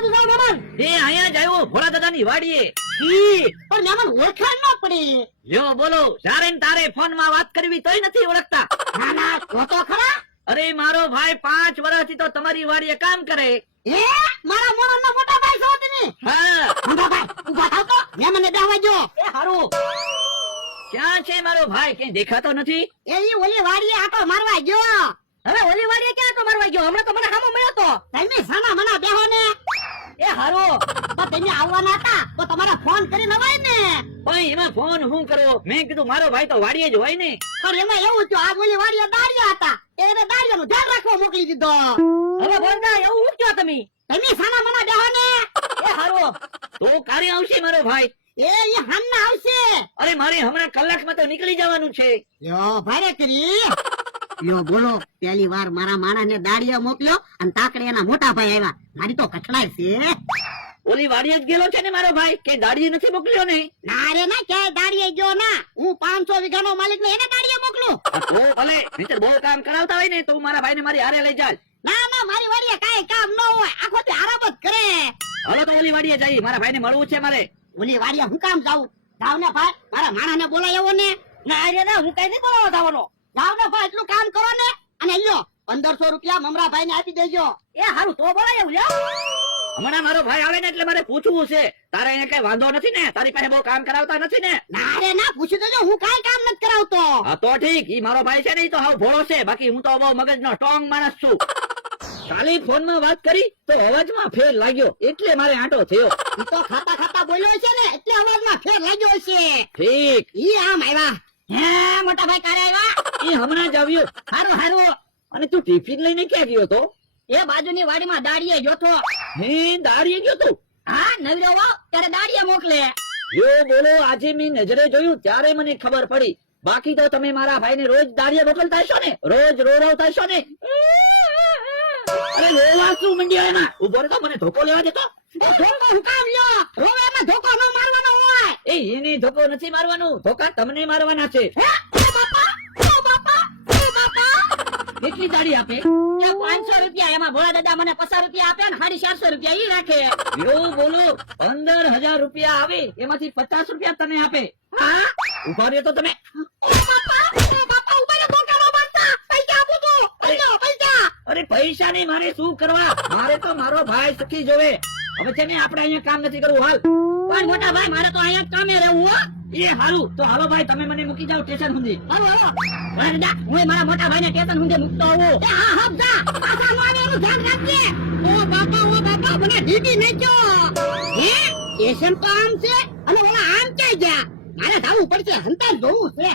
બાજુ જાવ મહેમાન એ અહીંયા જ આવ્યો ભોળા દાદાની વાડીએ. ઈ, પણ મહેમાન ઓળખાણ ન પડી. લ્યો બોલો જ્યારે ને તારે ફોનમાં વાત કરવી તોય નથી ઓળખતા. ના ના જો તો ખરા. અરે મારો ભાઈ પાંચ વર્ષથી તો તમારી વાડીએ કામ કરે. એ મારા મોણસના મોટા ભાઈ છો તમે? હા. મોટા ભાઈ ઊભા થાવ તો. મહેમાનને બેહવા જો. એ હારું. ક્યાં છે મારો ભાઈ? કઈ દેખાતો નથી? એ ઓલી વાડીએ આટો મારવા ગયો. હવે ઓલી વાડીએ ક્યાં તો મારવા ગયો? હમણાં તો મને સામો મળ્યો તો. તમે સામા મને એ હારું. તો તમે આવવાના હતા તો તમારે ફોન કરી નવાય ને. પણ એમાં ફોન હું કરો મેં કીધું મારો ભાઈ તો વાડીએ જ હોય ને. પણ એમાં એવું થયું આ બોલી વાડીએ દાડિયા હતા. એને દાડિયાનું ધ્યાન રાખવા મોકલી દીધો. હવે બોલતા એવું હું કયો તમે? તમે સાના મના બેહો ને. એ હારું તો કાર્ય આવશે મારો ભાઈ. એ હામના આવશે. અરે મારે હમણાં કલાકમાં તો નીકળી જવાનું છે. યો ભારે કરી. યો બોલો પહેલી વાર મારા માણસ ને દાડિયા મોકલ્યો અને તાકડે એના મોટા ભાઈ આવ્યા. મારી તો કઠડાય છે. ઓલી વાડીએ જ ગયેલો છે ને મારો ભાઈ? કે દાડીએ નથી મોકલ્યો ને? ના રે ના ક્યાંય દાડીએ ગયો ના. હું પાંચસો વીઘા નો માલિક ને એને દાડીએ મોકલું. તો ભલે. નીચે બહુ કામ કરાવતા હોય ને તો હું મારા ભાઈને મારી હારે લઈ જાય ના ના મારી વાડીએ કાંઈ કામ ન હોય. આખો તે આરામ જ કરે. હાલો તો ઓલી વાડીએ જઈ મારા ભાઈને મળવું છે મારે. ઓલી વાડીએ હું કામ જાઉં? જાવ ને ભાઈ મારા માણસ ને એવો ને. ના રે ના હું કઈ નહીં બોલાવો જવાનો. જાવ ને ભાઈ એટલું કામ કરો ને. અને લ્યો પંદરસો રૂપિયા મમરા ભાઈ ને આપી દેજો. એ હારું તો બોલાયો લ્યો. હમણાં મારો ભાઈ આવે ને એટલે મારે પૂછવું છે. તારે એને કઈ વાંધો નથી ને? તારી પાસે બહુ કામ કરાવતા નથી ને? ના રે ના પૂછી દેજો હું કાંઈ કામ નથી કરાવતો. હા તો ઠીક. ઈ મારો ભાઈ છે ને ઈ તો હાવ ભોળો છે. બાકી હું તો બહુ મગજનો સ્ટ્રોંગ માણસ છું. ખાલી ફોનમાં વાત કરી તો અવાજમાં ફેર લાગ્યો. એટલે મારે આંટો થયો. ઈ તો ખાતા ખાતા બોલ્યો છે ને એટલે અવાજમાં ફેર લાગ્યો છે ઠીક. ઈ આમ આવ્યા. હે મોટા ભાઈ કારે આવ્યા? હમણાં જ આવ્યો. હારો હારો. અને તું ટિફિન લઈને ક્યાં ગયો તો એ બાજુની વાડીમાં દાડીએ જોતો હે દાડીએ ગયો તો? હા નવરો હો ત્યારે દાડીએ મોકલે. યો બોલો આજે મેં નજરે જોયું ત્યારે મને ખબર પડી. બાકી તો તમે મારા ભાઈને રોજ દાડીએ મોકલતા હશો ને? રોજ રોરવતા હશો ને? અરે રોવા શું મંડ્યો એમાં? ઊભો તો મને ધોકો લેવા દેતો ધોકો હુકામ લ્યો. રોવે એમાં ધોકો ન મારવાનો હોય. એ એને ધોકો નથી મારવાનું. ધોકા તમને મારવાના છે. હે? કેટલી દાડી આપે? ત્યાં પાંચસો રૂપિયા? એમાં ભોળા દાદા મને પચાસ રૂપિયા આપે ને સાડી ચારસો રૂપિયા ઈ રાખે. એવું બોલો પંદર હજાર રૂપિયા આવે એમાંથી પચાસ રૂપિયા તને આપે. હા? ઊભા રહ્યો તો તમે. અરે પૈસા નહીં મારે શું કરવા? મારે તો મારો ભાઈ સખી જોવે. હવે છે ને આપણે અહીંયા કામ નથી કરવું હાલ. પણ મોટા ભાઈ મારે તો અહીંયા કામે રહેવું હો. એ હારું. તો હાલો ભાઈ તમે મને મૂકી જાઓ સ્ટેશન સુધી. હાલો હાલો. હું મારા મોટા ભાઈને સ્ટેશન સુધી મૂકતો આવું. એ હા હબ જા. પાછા નો આવે એનું ધ્યાન રાખજે. ઓ બાપા ઓ બાપા મને ઢીકી નાખ્યો હે? સ્ટેશન તો આમ છે અને ઓલા આમ ક્યાં ગયા? મારે જાવું પડશે હંતા જોવું છે.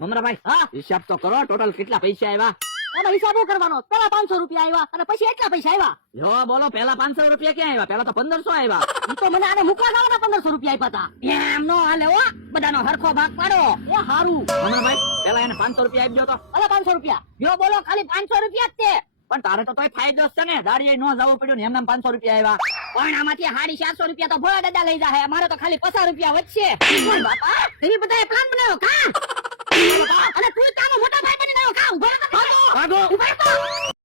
મમરાભાઈ હા? હિસાબ તો કરો ટોટલ કેટલા પૈસા આવ્યા? એનો હિસાબ કરવાનો. પેલા પાંચસો રૂપિયા આવ્યા અને પછી એટલા પૈસા આવ્યા જો બોલો પેલા પાંચસો રૂપિયા ક્યાં આવ્યા પેલા તો પંદરસો આવ્યા ઈ તો મને આને મૂકવા ગાવાના પંદરસો રૂપિયા આપ્યા હતા એમ નો હાલે હો. બધાનો હરખો ભાગ પાડો. એ હારું. ભાઈ પેલા એને પાંચસો રૂપિયા આપજો તો. અલા પાંચસો રૂપિયા. જો બોલો ખાલી પાંચસો રૂપિયા જ તે. પણ તારે તો તોય ફાયદો છે ને. દાડીએ ન જવું પડ્યું ને એમને પાંચસો રૂપિયા આવ્યા પણ આમાંથી હાડી ચારસો રૂપિયા તો ભોળા દાદા લઈ જાય અમારે તો ખાલી પચાસ રૂપિયા વધશે. બાપા. તમે બધા પ્લાન બનાવ્યો કા? અને તું તારો મોટા ભાઈ બની ગયો કા? ઊભા રહો. ભાગો ઊભા રહો.